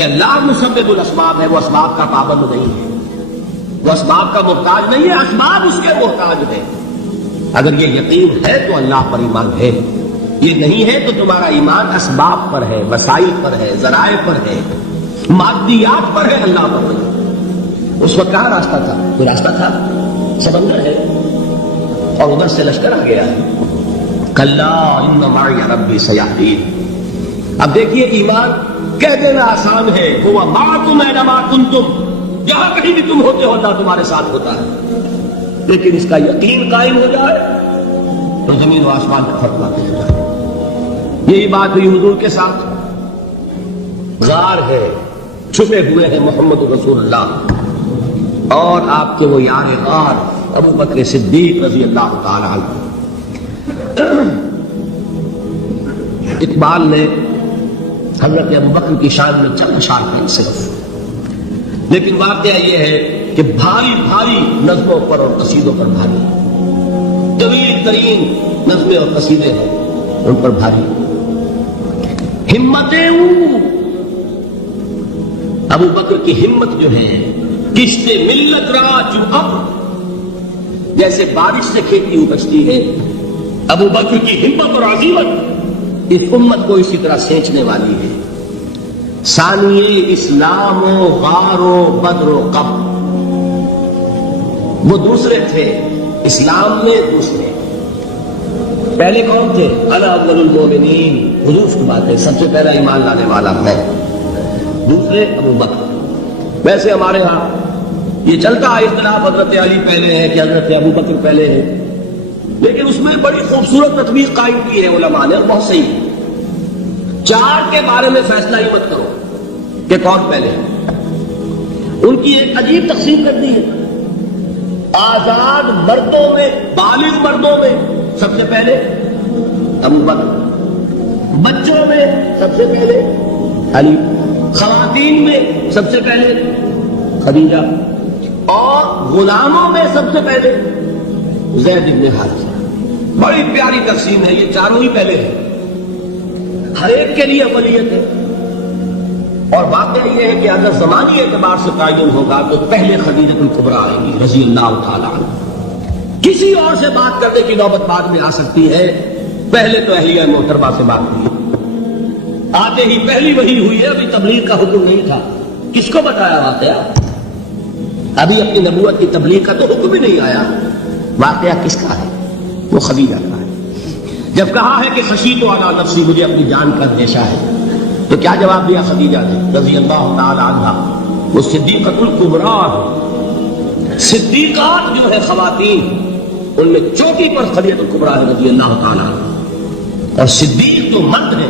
کہ اللہ مسبب الاسباب ہے، وہ اسباب کا پابند نہیں ہے، وہ اسباب کا محتاج نہیں ہے، اسباب اس کے محتاج ہے۔ اگر یہ یقین ہے تو اللہ پر ایمان ہے، یہ نہیں ہے تو تمہارا ایمان اسباب پر ہے، وسائل پر ہے، ذرائع پر ہے، مادیات پر ہے، اللہ پر نہیں۔ اس وقت کہاں راستہ تھا؟ کوئی راستہ تھا؟ سمندر ہے اور ادھر سے لشکر آ گیا ہے۔ کلا ان معی ربی سیہدین۔ اب دیکھیے ایمان کہہ دینا آسان ہے، ہوا معکم اینما کنتم، جہاں کہیں بھی تم ہوتے ہو اللہ تمہارے ساتھ ہوتا ہے، لیکن اس کا یقین قائم ہو جائے تو زمین و آسمان کا فرق واقع ہو جائے۔ یہی بات ہوئی حضور کے ساتھ۔ غار ہے، چھپے ہوئے ہیں محمد رسول اللہ اور آپ کے وہ یار غار ابو بکر صدیق رضی اللہ تعالی عنہ۔ اقبال نے حضرت ابو بکر کی شان میں چند اشعار ہیں صرف، لیکن واقعہ یہ ہے کہ بھاری بھاری نظموں پر اور قصیدوں پر بھاری، طویل ترین نظمیں اور قصیدے ہیں ان پر بھاری۔ ہمتیں ابو بکر کی ہمت جو ہے، کشت ملت را جو اب جیسے بارش سے کھیتی اپجتی ہے، ابو بکر کی ہمت اور عزیمت اس امت کو اسی طرح سینچنے والی ہے۔ ثانیے اسلام و غار و بدر و قب، وہ دوسرے تھے اسلام میں، دوسرے پہلے کون تھے؟ انا اول المومنین، حضور کی بات ہے، سب سے پہلا ایمان لانے والا میں، دوسرے ابو بکر۔ ویسے ہمارے ہاں یہ چلتا ہے اختلاف، حضرت علی پہلے ہے کہ حضرت ابو بکر پہلے ہے، لیکن اس میں بڑی خوبصورت تطبیق قائم کی ہے علماء نے، بہت صحیح۔ چار کے بارے میں فیصلہ ہی مت کرو کہ کون پہلے ہے، ان کی ایک عجیب تقسیم کر دی ہے۔ آزاد مردوں میں، بالغ مردوں میں سب سے پہلے ابو بکر، بچوں میں سب سے پہلے علی، خواتین میں سب سے پہلے خدیجہ، اور غلاموں میں سب سے پہلے زید بن حارثہ۔ بڑی پیاری تقسیم ہے، یہ چاروں ہی پہلے ہیں، ہر ایک کے لیے اولیت ہے۔ اور واقعہ یہ ہے کہ اگر زمانی اعتبار سے تعین ہوگا تو پہلے خدیجہ الکبریٰ آئے گی رضی اللہ تعالی عنہ، کسی اور سے بات کرنے کی نوبت بعد میں آ سکتی ہے، پہلے تو اہلیہ محترمہ سے بات ہوئی، آتے ہی پہلی وحی ہوئی ہے، ابھی تبلیغ کا حکم نہیں تھا۔ کس کو بتایا واقعہ؟ ابھی اپنی نبوت کی تبلیغ کا تو حکم ہی نہیں آیا۔ واقعہ کس کا ہے؟ وہ خدیجہ کا ہے۔ جب کہا ہے کہ خشیت علی نفسی، مجھے اپنی جان کا اندیشہ ہے، تو کیا جواب دیا خدیجہ نے رضی اللہ تعالی عنہا؟ وہ صدیقۃ الکبریٰ ہے، صدیقات جو ہے خواتین ان میں چوٹی پر خدیجہ الکبریٰ رضی اللہ تعالی عنہ، اور صدیق جو مرد ہے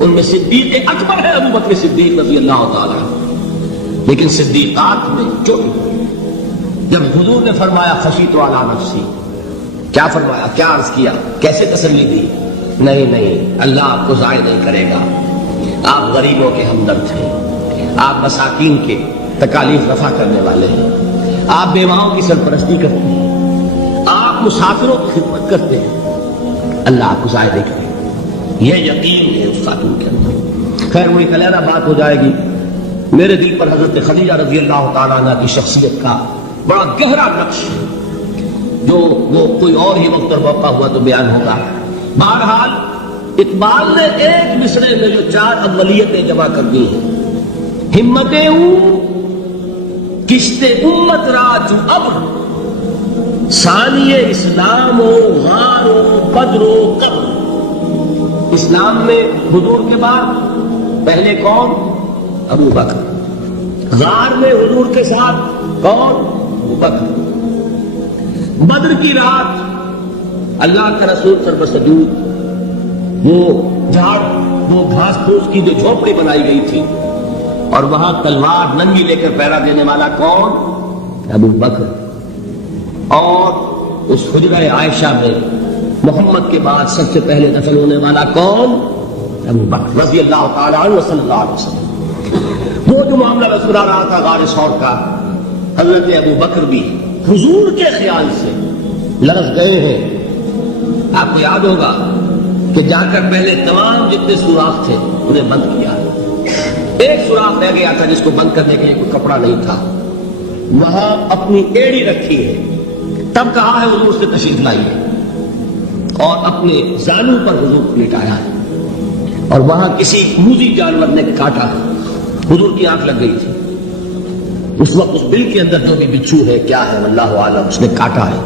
ان میں صدیق اکبر ہے ابو بکر صدیق رضی اللہ تعالی عنہ، لیکن صدیقات میں چوٹی۔ جب حضور نے فرمایا خشیت علی نفسی، کیا فرمایا، کیا عرض کیا، کیسے تسلی دی؟ نہیں، اللہ آپ کو ضائع نہیں کرے گا، آپ غریبوں کے ہمدرد ہیں، آپ مساکین کے تکالیف رفع کرنے والے ہیں، آپ بیواؤں کی سرپرستی کرتے ہیں، آپ مسافروں کی خدمت کرتے ہیں، اللہ آپ کو ضائع نہیں کرے گا۔ یہ یقین ہے اس خاتون کے اندر۔ خیر وہ ایک علیحدہ بات ہو جائے گی۔ میرے دل پر حضرت خدیجہ رضی اللہ تعالیٰ عنہ کی شخصیت کا بڑا گہرا نقش ہے، جو وہ کوئی اور ہی وقت اور موقع ہوا تو بیان ہوگا۔ بہرحال اقبال نے ایک مصرے میں جو چار اولیتیں جمع کر دی ہیں، ہمتیں کشت امت را جو ابر، ثانی اسلام و غار و بدر و قبر۔ اسلام میں حضور کے بعد پہلے کون؟ ابو بکر۔ غار میں حضور کے ساتھ کون؟ ابو بکر۔ بدر کی رات اللہ کا رسول سر سجود، وہ جھاڑ، وہ گھاس پھوس کی جو جھونپڑی بنائی گئی تھی، اور وہاں تلوار ننگی لے کر پہرا دینے والا کون؟ ابو بکر۔ اور اس حجرہ عائشہ میں محمد کے بعد سب سے پہلے دفن ہونے والا کون؟ ابو بکر رضی اللہ تعالی عنہ صلی اللہ علیہ وسلم۔ وہ جو معاملہ سنا رہا تھا غار ثور کا، حضرت ابو بکر بھی حضور کے خیال سے لرز گئے ہیں۔ آپ کو یاد ہوگا کہ جا کر پہلے تمام جتنے سوراخ تھے انہیں بند کیا، ایک سوراخ رہ گیا تھا جس کو بند کرنے کے لیے کوئی کپڑا نہیں تھا، وہاں اپنی ایڑی رکھی ہے، تب کہا ہے حضور سے تشریف لائیے، اور اپنے زانو پر حضور کو لٹایا ہے، اور وہاں کسی موذی جانور نے کاٹا، حضور کی آنکھ لگ گئی تھی، اس وقت اس بل کے اندر جو بھی بچھو ہے کیا ہے اللہ عالم، اس نے کاٹا ہے،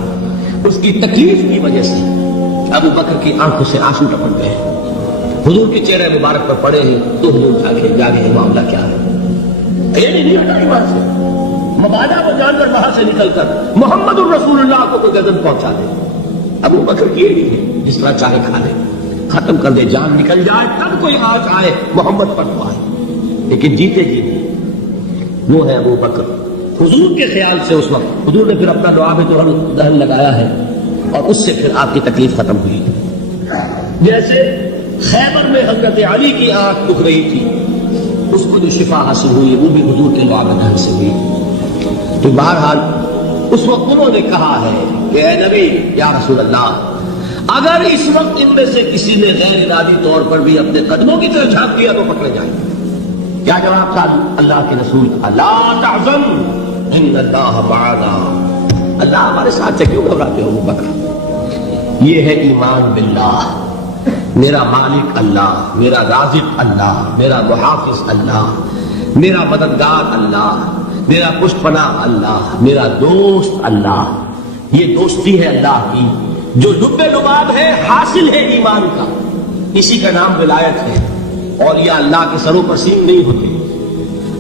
اس کی تکلیف کی وجہ سے ابو بکر کی آنکھوں سے آنسو ٹپک گئے، حضور کے چہرے مبارک پر پڑے ہیں، تو حضور جاگے معاملہ کیا ہے، ایڑی نہیں ہٹائی وہاں سے، مبادا وہ جان کر وہاں سے نکل کر محمد الرسول اللہ کو کوئی گزن پہنچا دے، ابو بکر کی ایڑی ہے، جس طرح چاہے کھا لے، ختم کر دے، جان نکل جائے تب کوئی آج آئے محمد پر تو آئے، لیکن جیتے جیتے وہ ہے ابو بکر۔ حضور کے خیال سے اس وقت حضور نے پھر اپنا دعا تو دہن لگایا ہے، اور اس سے پھر آپ کی تکلیف ختم ہوئی، جیسے خیبر میں حضرت علی کی آنکھ دکھ رہی تھی، اس کو جو شفا حاصل ہوئی وہ بھی حضور کے دعا دہن سے ہوئی۔ تو بہرحال اس وقت انہوں نے کہا ہے کہ اے نبی یا رسول اللہ، اگر اس وقت ان میں سے کسی نے غیر ارادی طور پر بھی اپنے قدموں کی طرف جھانک دیا تو پکڑے جائیں۔ کیا جواب تھا اللہ کے رسول کا؟ لا تحزن ان اللہ معنا، اللہ ہمارے ساتھ سے کیوں گھبراتے ہو ابو بکر؟ یہ ہے ایمان باللہ، میرا مالک اللہ، میرا رازق اللہ، میرا محافظ اللہ، میرا مددگار اللہ، میرا پشت پناہ اللہ، میرا دوست اللہ۔ یہ دوستی ہے اللہ کی جو لب لباب ہے، حاصل ہے ایمان کا، اسی کا نام ولایت ہے۔ اور یہ اللہ کے سروں پر سیم نہیں ہوتے،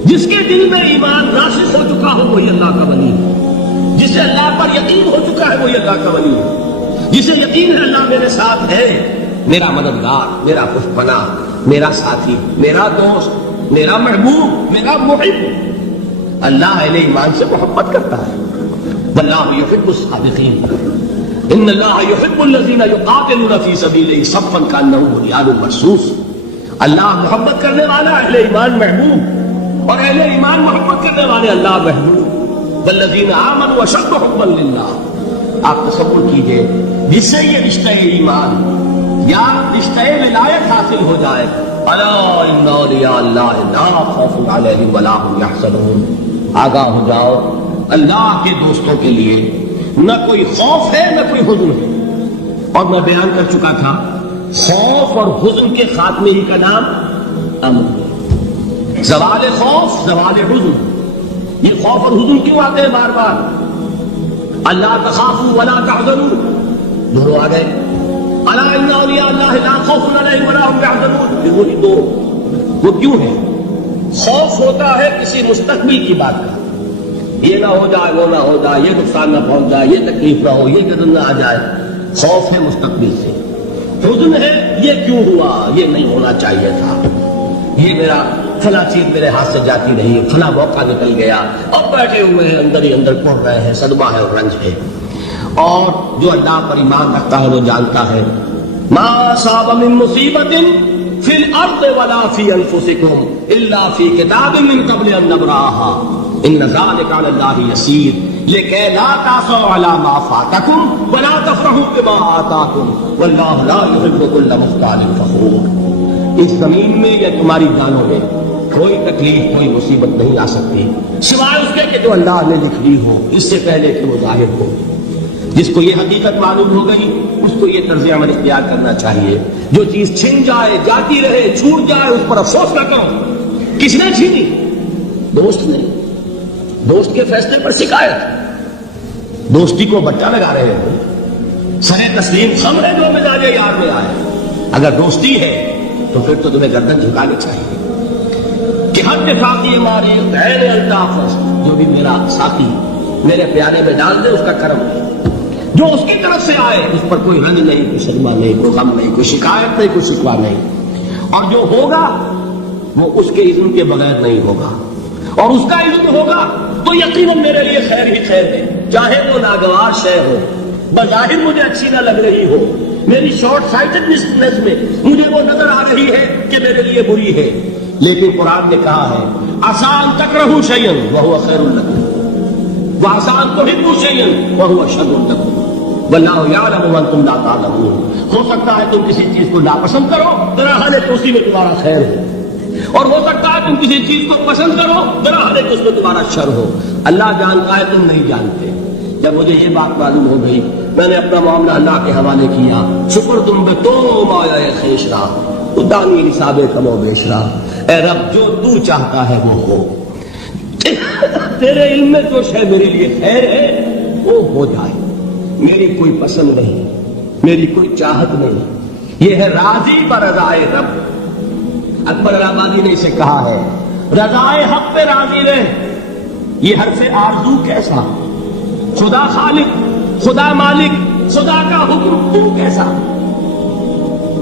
جس کے دل میں ایمان راسخ ہو چکا ہو وہی اللہ کا ولی ہے، جسے اللہ پر یقین ہو چکا ہے وہی اللہ کا ولی ہے، جسے یقین ہے اللہ میرے ساتھ ہے، میرا مددگار، میرا پشت پناہ، میرا ساتھی، میرا دوست، میرا محبوب، میرا محب۔ اللہ اہل ایمان سے محبت کرتا ہے، واللہ یحب الصادقین، ان اللہ یحب الذین یقاتلون فی سبیلہ صفا کانہم بنیان مرصوص۔ اللہ محبت کرنے والا، اہل ایمان محبوب، اور اہل ایمان محبت کرنے والے اللہ محبوب۔ والذین آمنوا اشد حبا للہ۔ آپ تصور کیجئے جس سے یہ رشتہ ایمان یا رشتہ ولایت حاصل ہو جائے، الا ان اولیاء اللہ لا خوف علیہم ولا هم یحزنون، آگاہ ہو جاؤ اللہ کے دوستوں کے لیے نہ کوئی خوف ہے نہ کوئی حزن ہے۔ اور میں بیان کر چکا تھا خوف اور حزن کے خاتمے ہی کا نام امن، زوال خوف، زوال حزن۔ یہ خوف اور حزن کیوں آتے ہیں بار بار؟ اللہ تخافوا ولا تحزنوا، دونوں آ گئے، الا ان اولیاء اللہ لا خوف علیہم ولا هم یحزنون، یہ وہی دو۔ وہ کیوں ہے؟ خوف ہوتا ہے کسی مستقبل کی بات کا، یہ نہ ہو جائے، وہ نہ ہو جائے، یہ نقصان نہ پہنچ جائے، یہ تکلیف نہ ہو، یہ قدم نہ آ جائے، خوف ہے مستقبل سے۔ حزن ہے یہ کیوں ہوا، یہ نہیں ہونا چاہیے تھا، یہ میرا فلاں چیز میرے ہاتھ سے جاتی نہیں، فلاں موقع نکل گیا، اب بیٹھے ہوئے ہیں اندر ہی اندر پڑھ رہے ہیں، صدمہ ہے اور رنج ہے۔ اور جو اللہ پر ایمان رکھتا ہے وہ جانتا ہے ما اصاب من مصیبت فی الارض ولا فی انفسکم الا فی کتاب من قبل ان نبرأها ان ذلک علی اللہ یسیر لکے لا تعصوا علی ما فاتکم ولا تفرحوا بما آتاکم واللہ لا یحب کل مختال فخور۔ اس زمین میں یا تمہاری جانوں میں کوئی تکلیف، کوئی مصیبت نہیں آ سکتی سوائے اس کے کہ جو اللہ نے لکھ لی ہو اس سے پہلے کہ وہ ظاہر ہو۔ جس کو یہ حقیقت معلوم ہو گئی اس کو یہ طرز عمل اختیار کرنا چاہیے، جو چیز چھن جائے، جاتی رہے، چھوٹ جائے، اس پر افسوس نہ کرو۔ کس نے چھینی؟ دوست نے، دوست کے فیصلے پر شکایت، دوستی کو بٹا لگا رہے ہو، سرے تسلیم خم ہے جو مزاج یار میں آئے۔ اگر دوستی ہے تو پھر تو تمہیں گردن جھکانی چاہیے کہ حد فاقی ماری غیر الطاف، جو بھی میرا ساتھی میرے پیالے میں ڈال دے اس کا کرم ہے، جو اس کی طرف سے آئے اس پر کوئی رنج نہیں، کوئی صدمہ نہیں، کوئی غم نہیں، کوئی شکایت نہیں، کوئی شکوہ نہیں۔ اور جو ہوگا وہ اس کے اذن کے بغیر نہیں ہوگا، اور اس کا اذن ہوگا تو یقیناً میرے لیے خیر ہی خیر ہے، چاہے وہ ناگوار شے ہو، بظاہر مجھے اچھی نہ لگ رہی ہو، میری شارٹ سائٹڈنس میں مجھے وہ نظر آ رہی ہے کہ میرے لیے بری ہے، لیکن قرآن نے کہا ہے آسان تکرہوا شیئا وہو خیر لکم وآسان تحبوا شیئا وہو شر لکم واللہ یعلم وانتم لا تعلمون۔ ہو سکتا ہے تم کسی چیز کو ناپسند کرو، ذرا حال ہے تو اسی میں تمہارا خیر ہے، اور ہو سکتا ہے تم کسی چیز کو پسند کرو، ذرا ہر ایک اس میں تمہارا شر ہو. اللہ جانتا ہے، تم نہیں جانتے. جب مجھے یہ بات معلوم ہو گئی، میں نے اپنا معاملہ اللہ کے حوالے کیا. شکر تم بے تو مایا خیش رہا، ادانی نصاب کم و بیش رہا. اے رب، جو تو چاہتا ہے وہ ہو. تیرے علم میں جو شے میرے لیے خیر ہے وہ ہو جائے. میری کوئی پسند نہیں، میری کوئی چاہت نہیں. یہ ہے راضی برضائے رب. اکبر آبادی نے اسے کہا ہے رضائے حق پہ راضی رہ. یہ حرف آرزو کیسا؟ خدا خالق، خدا مالک، خدا کا حکم تو کیسا؟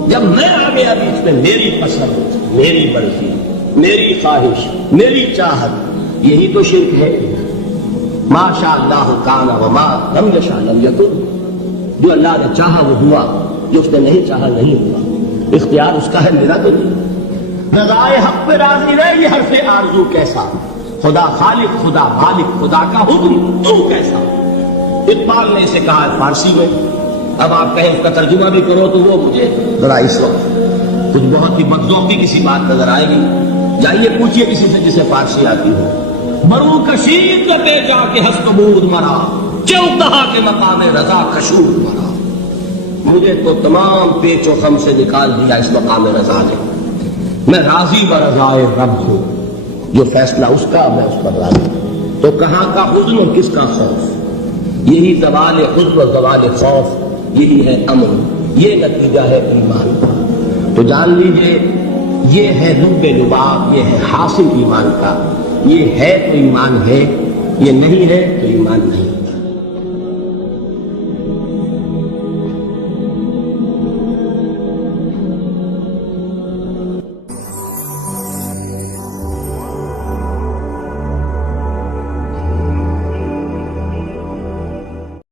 جب میں آ گیا بیچ میں، میری پسند، میری مرضی، میری خواہش، میری چاہت، یہی تو شرک ہے. ما شاء اللہ کان وما لم یشاء لم یکن. جو اللہ نے چاہا وہ ہوا، جو اس نے نہیں چاہا نہیں ہوا. اختیار اس کا ہے، میرا تو نہیں. رضائے حق پہ راضی رہے، یہ حرف آرزو کیسا؟ خدا خالق، خدا مالک، خدا کا حکم تو کیسا؟ اقبال نے اسے کہا ہے فارسی میں. اب آپ کہیں اس کا ترجمہ بھی کرو تو وہ مجھے ذرا اس وقت کچھ بہت ہی بدذوقی کسی بات نظر آئے گی. جائیے پوچھئے کسی سے جسے فارسی آتی ہو. برو کشید پہ جا کے ہست بود مرا، کیوں کہا کہ مقام رضا کشود مرا. مجھے تو تمام پیچ و خم سے نکال دیا اس مقام رضا نے. میں راضی برضائے رب ہوں. جو فیصلہ اس کا، میں اس پر راضی. تو کہاں کا حزن اور کس کا خوف؟ یہی زوال حزن و زوال خوف، یہی ہے امن. یہ نتیجہ ہے ایمان کا. تو جان لیجئے یہ ہے لب لباب، یہ ہے حاصل ایمان کا. یہ ہے تو ایمان ہے، یہ نہیں ہے تو ایمان نہیں.